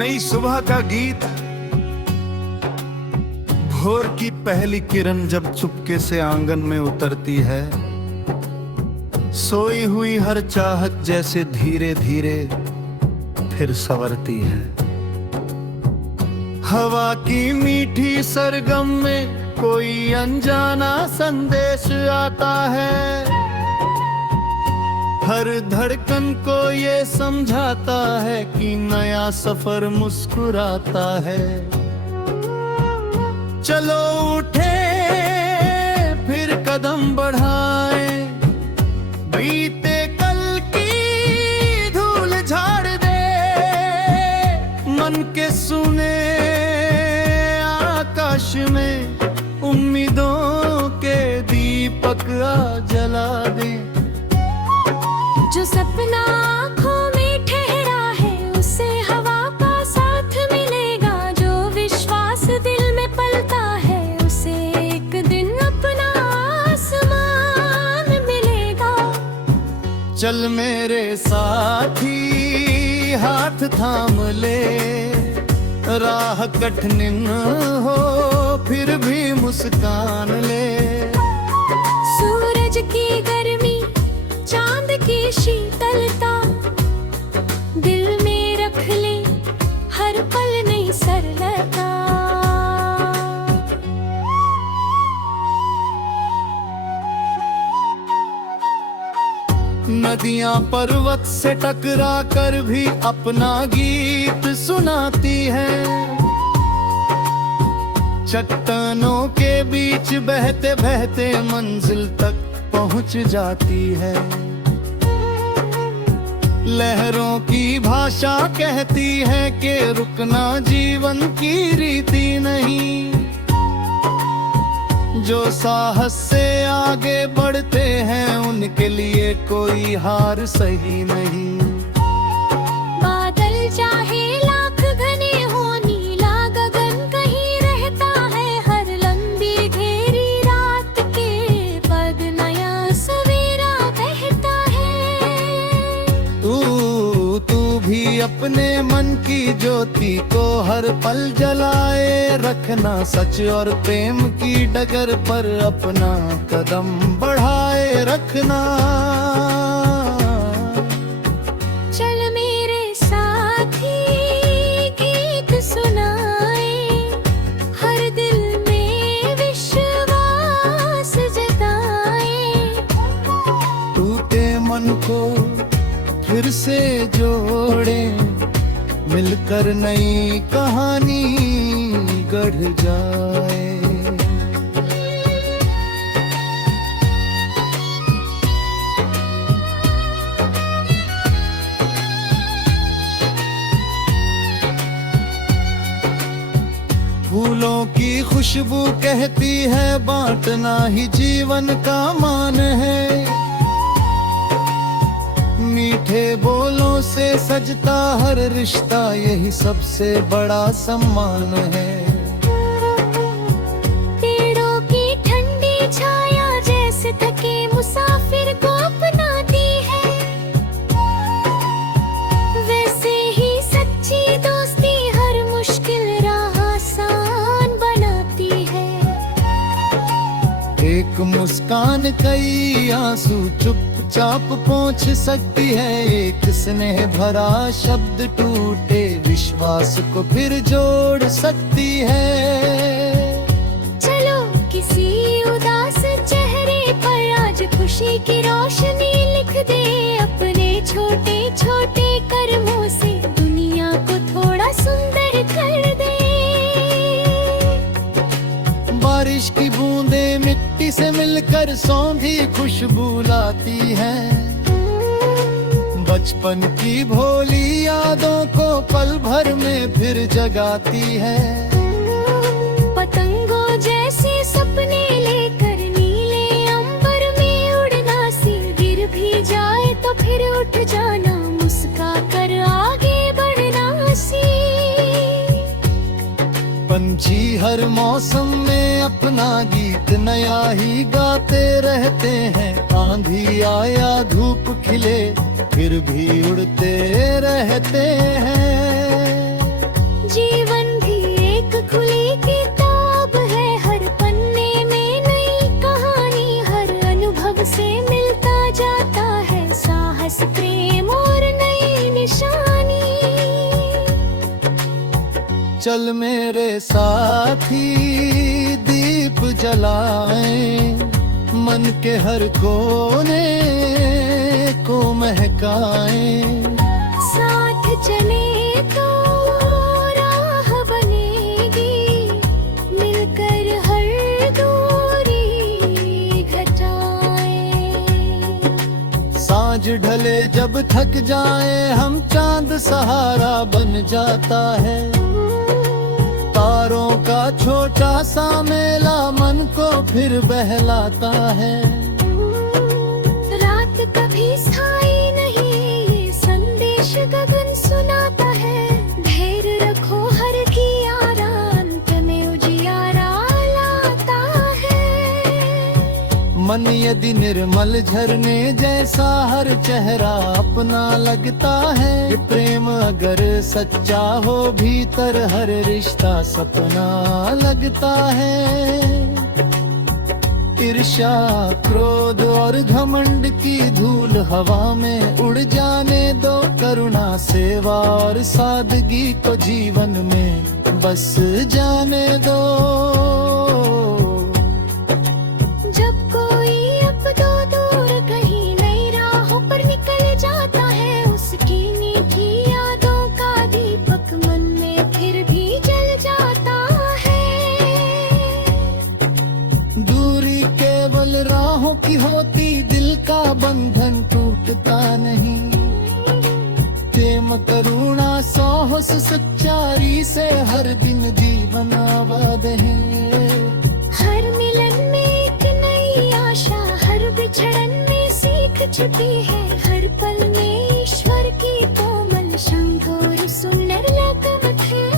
नई सुबह का गीत। भोर की पहली किरण जब चुपके से आंगन में उतरती है, सोई हुई हर चाहत जैसे धीरे धीरे फिर संवरती है। हवा की मीठी सरगम में कोई अनजाना संदेश आता है, हर धड़कन को ये समझाता है कि नया सफर मुस्कुराता है। चलो उठे फिर कदम बढ़ाए, बीते कल की धूल झाड़ दे, मन के सुने आकाश में उम्मीदों के दीपक जला दे। जो सपना आँखों में ठहरा है उसे हवा का साथ मिलेगा, जो विश्वास दिल में पलता है उसे एक दिन अपना आसमान मिलेगा। चल मेरे साथी हाथ थाम ले, राह कठिन हो फिर भी मुस्कान ले। सूरज की गर्मी, चांद की शीतलता, दिल में रख ले हर पल नई सरलता। नदियां पर्वत से टकरा कर भी अपना गीत सुनाती है, चट्टानों के बीच बहते बहते मंजिल तक पहुंच जाती है। लहरों की भाषा कहती है कि रुकना जीवन की रीति नहीं, जो साहस से आगे बढ़ते हैं उनके लिए कोई हार सही नहीं। बादल चाहे लाख घने हो, नीला गगन कहीं रहता है, हर लंबी घेरी रात के बाद नया सवेरा बहता है। तू भी अपने मन की ज्योति को हर पल जलाए रखना, सच और प्रेम की डगर पर अपना कदम बढ़ाए रखना। चल मेरे साथी गीत सुनाए, हर दिल में विश्वास जताए, टूटे मन को फिर से जोड़े, मिलकर नई कहानी गढ़ जाए। फूलों की खुशबू कहती है बांटना ही जीवन का मान है, मीठे बोलों से सजता हर रिश्ता यही सबसे बड़ा सम्मान है। पेड़ों की ठंडी छाया जैसे थके मुसाफिर को अपनाती है, वैसे ही सच्ची दोस्ती हर मुश्किल राह आसान बनाती है। एक मुस्कान कई आंसू चुपचाप पोंछ सकती है, एक स्नेह भरा शब्द टूटे विश्वास को फिर जोड़ सकती है। चलो किसी उदास चेहरे पर आज खुशी की रोशनी लिख दे, अपने छोटे छोटे कर्मों से दुनिया को थोड़ा सुंदर कर दे। बारिश की बूंदें मिट्टी से मिलकर सौंधी खुशबू लाती हैं, बचपन की भोली यादों को पल भर में फिर जगाती है। पतंगों जैसे सपने लेकर नीले अंबर में उड़ना, सिर गिर भी जाए तो फिर उठ जाना, मुस्का कर आगे बढ़ना सी। पंछी हर मौसम में अपना गीत नया ही गाते रहते हैं, आंधी आया धूप खिले फिर भी उड़ते रहते हैं। चल मेरे साथी दीप जलाएं, मन के हर कोने को महकाएं। साथ चले तो राह बनेगी, मिलकर हर दूरी घटाएं। सांझ ढले जब थक जाए हम, चांद सहारा बन जाता है। तारों का छोटा सा मेला मन को फिर बहलाता है। रात कभी स्थायी नहीं, ये संदेश गगन सुनाता है। धैर्य रखो हर कियारा, अंत में उजियारा लाता है। मन यदि निर्मल झरने जैसा हर चेहरा अपना लगता है। प्रेम अगर सच्चा हो भीतर हर रिश्ता सपना लगता है। ईर्ष्या क्रोध और घमंड की धूल हवा में उड़ जाने दो। करुणा सेवा और सादगी को जीवन में बस जाने दो। जब कोई अब दो दूर कहीं नई राहों पर निकल जाता है, उसकी मीठी यादों का दीपक मन में फिर भी जल जाता है। दूरी केवल राहों की होती, दिल का बंधन टूटता नहीं। प्रेम करुणा साहस सच्चाई से हर दिन जीवन आबाद है। हर मिलन में एक नई आशा, हर बिछड़न में सीख छिपी है। हर पल में ईश्वर की कोमल शंखोर सुंदर लगमत है।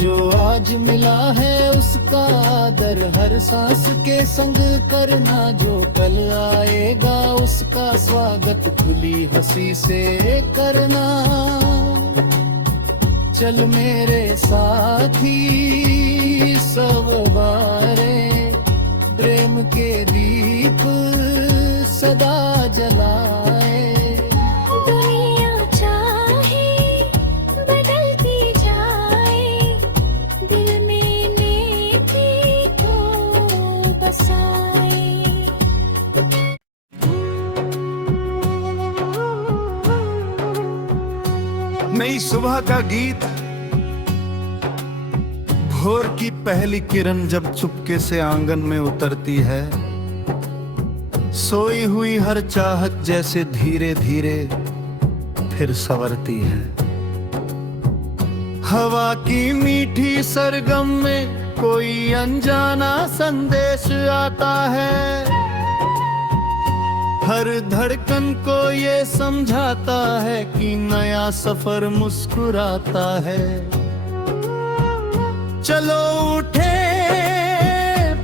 जो आज मिला है उसका आदर हर सांस के संग करना। जो कल आएगा उसका स्वागत खुली हंसी से करना। चल मेरे साथी सवारे, प्रेम के दीप सदा जलाए। दुनिया चाहे बदलती जाए, दिल में नेकी को बसाए। नई सुबह का गीत। भोर की पहली किरण जब चुपके से आंगन में उतरती है, सोई हुई हर चाहत जैसे धीरे धीरे फिर संवरती है। हवा की मीठी सरगम में कोई अनजाना संदेश आता है। हर धड़कन को ये समझाता है कि नया सफर मुस्कुराता है। चलो उठे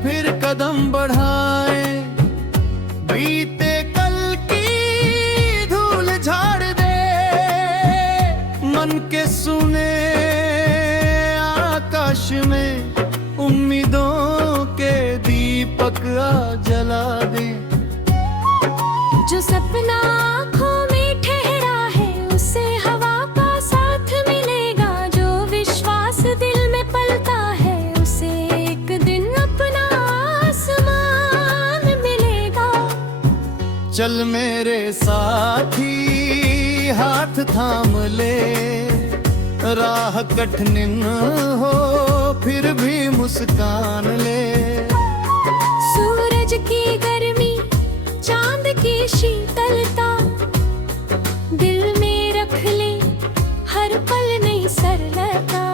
फिर कदम बढ़ाए, बीते कल की धूल झाड़ दे। मन के सुने आकाश में उम्मीदों के दीपक आ जला दे। जो सपना आँखों में ठहरा है, उसे हवा का साथ मिलेगा। जो विश्वास दिल में पलता है, उसे एक दिन अपना आसमान मिलेगा। चल मेरे साथी हाथ थाम ले, राह कठिन हो फिर भी मुस्कान ले। सूरज की गर्मी, चांद की शीतलता, दिल में रख ले हर पल नई सरलता।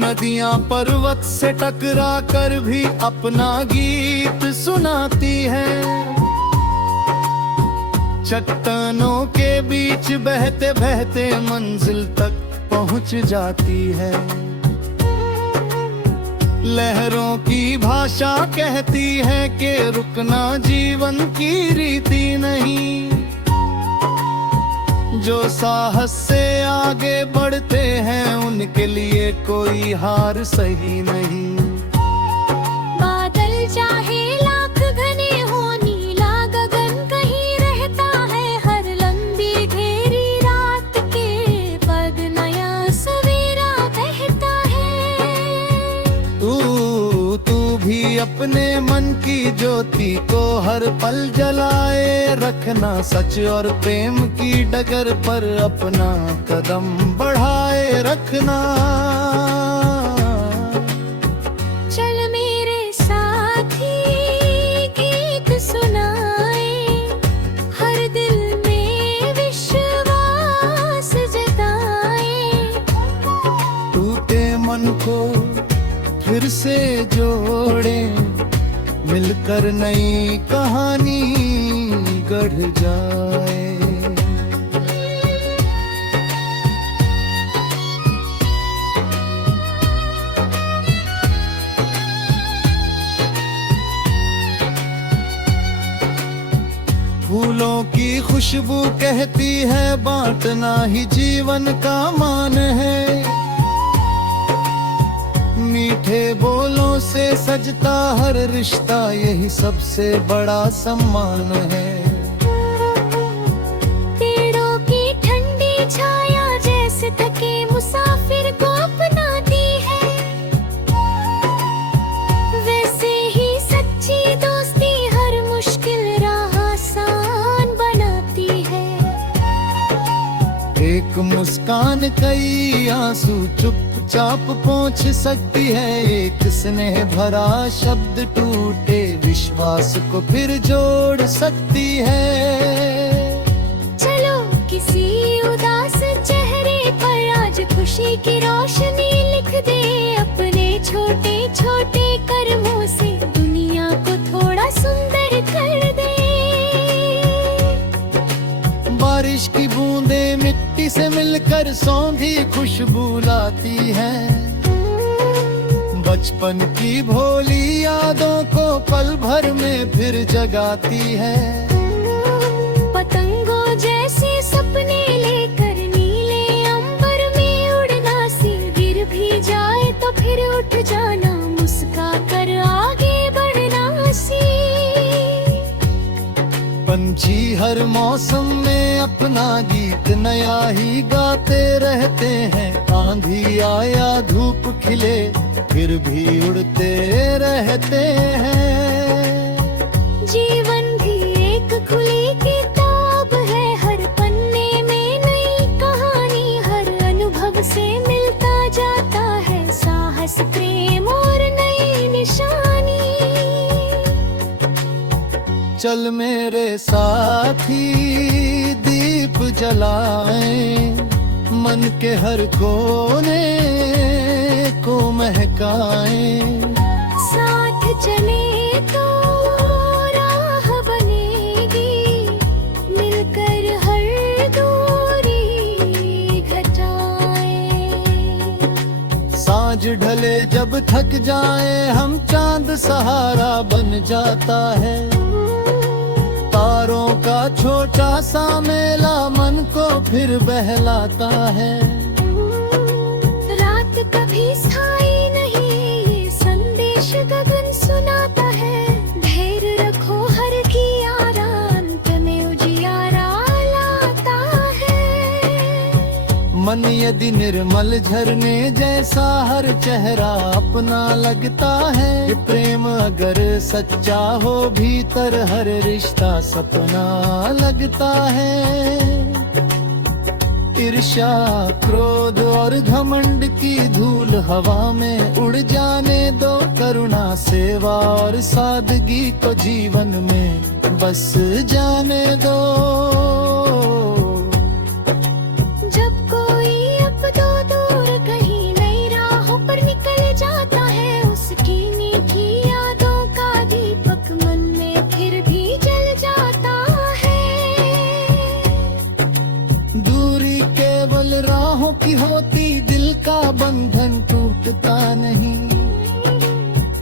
नदियां पर्वत से टकरा कर भी अपना गीत सुनाती है। चट्टानों के बीच बहते बहते मंजिल तक पहुंच जाती है। लहरों की भाषा कहती है कि रुकना जीवन की रीति नहीं। जो साहस से आगे बढ़ते हैं उनके लिए कोई हार सही नहीं। बादल चाहे लाख घने हों, अपने मन की ज्योति को हर पल जलाए रखना, सच और प्रेम की डगर पर अपना कदम बढ़ाए रखना। चल मेरे साथी गीत सुनाए, हर दिल में विश्वास जताए, टूटे मन को फिर से जोड़े, मिलकर नई कहानी गढ़ जाए। फूलों की खुशबू कहती है बांटना ही जीवन का मान है, मीठे बोलों से सजता हर रिश्ता यही सबसे बड़ा सम्मान है। पेड़ों की ठंडी छाया जैसे थके मुसाफिर को अपनाती है, वैसे ही सच्ची दोस्ती हर मुश्किल राह आसान बनाती है। एक मुस्कान कई आंसू चुपचाप पोंछ सकती है, एक स्नेह भरा शब्द टूटे विश्वास को फिर जोड़ सकती है। चलो किसी उदास चेहरे पर आज खुशी की रोशनी लिख दे, अपने छोटे छोटे कर्मों से दुनिया को थोड़ा सुंदर कर दे। बारिश की बूंदें मिट्टी से मिलकर सौंधी खुशबू लाती है, बचपन की भोली यादों को पल भर में फिर जगाती है। पतंगों जैसे सपने लेकर नीले अंबर में उड़ना, सिर गिर भी जाए तो फिर उठ जाना, मुस्का कर आगे बढ़ना सी। पंछी हर मौसम में अपना गीत नया ही गाते रहते हैं, आंधी आया धूप खिले फिर भी उड़ते रहते हैं। जीवन भी एक खुली किताब है, हर पन्ने में नई कहानी, हर अनुभव से मिलता जाता है साहस प्रेम और नई निशानी। चल मेरे साथी दीप जलाएं, मन के हर कोने को महकाएं, साथ चले तो राह बनेगी, मिलकर हर दूरी घटाए। सांझ ढले जब थक जाए हम चांद सहारा बन जाता है, तारों का छोटा सा मेला मन को फिर बहलाता है। रात कभी स्थायी नहीं, ये संदेश गगन सुनाता है, धैर्य रखो हर की अंत में उजियारा लाता है। मन यदि निर्मल झरने जैसा हर चेहरा अपना लगता है, प्रेम अगर सच्चा हो भीतर हर रिश्ता सपना लगता है। ईर्ष्या क्रोध और घमंड की धूल हवा में उड़ जाने दो, करुणा सेवा और सादगी को जीवन में बस जाने दो। जब कोई अब दो दूर कहीं नई राहों पर निकल जाता है, उसकी मीठी यादों का दीपक मन में फिर भी जल जाता है। दूरी केवल राहों की होती, दिल का बंधन टूटता नहीं।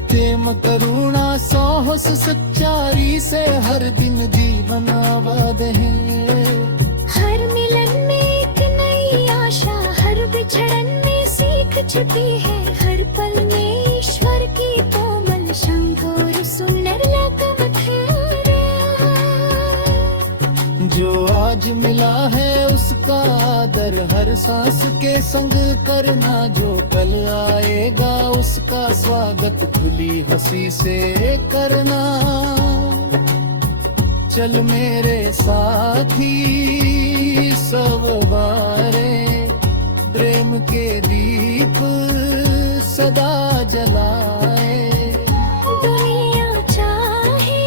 प्रेम करुणा साहस सच्चाई से हर दिन जीवन आबाद है। हर मिलन में एक नई आशा, हर बिछड़न में सीख छिपी है, हर पल में ईश्वर की कोमल शंखोर सुंदर लगन है। जो आज मिला है उसका आदर हर सांस के संग करना, जो कल आएगा उसका स्वागत खुली हंसी से करना। चल मेरे साथी सवारे, प्रेम के दीप सदा जलाए। दुनिया चाहे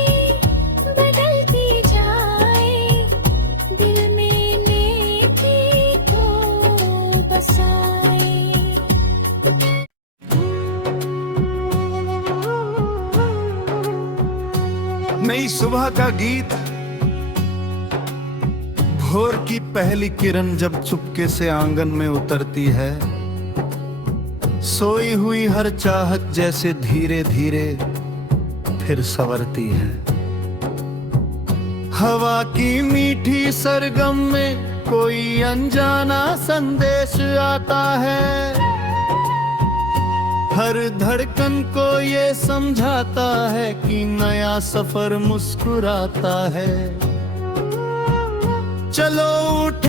बदलती जाए, दिल में नेकी को बसाए। नई सुबह का गीत, भोर की पहली किरण जब चुपके से आंगन में उतरती है, सोई हुई हर चाहत जैसे धीरे धीरे फिर संवरती है। हवा की मीठी सरगम में कोई अनजाना संदेश आता है, हर धड़कन को ये समझाता है कि नया सफर मुस्कुराता है। चलो उठ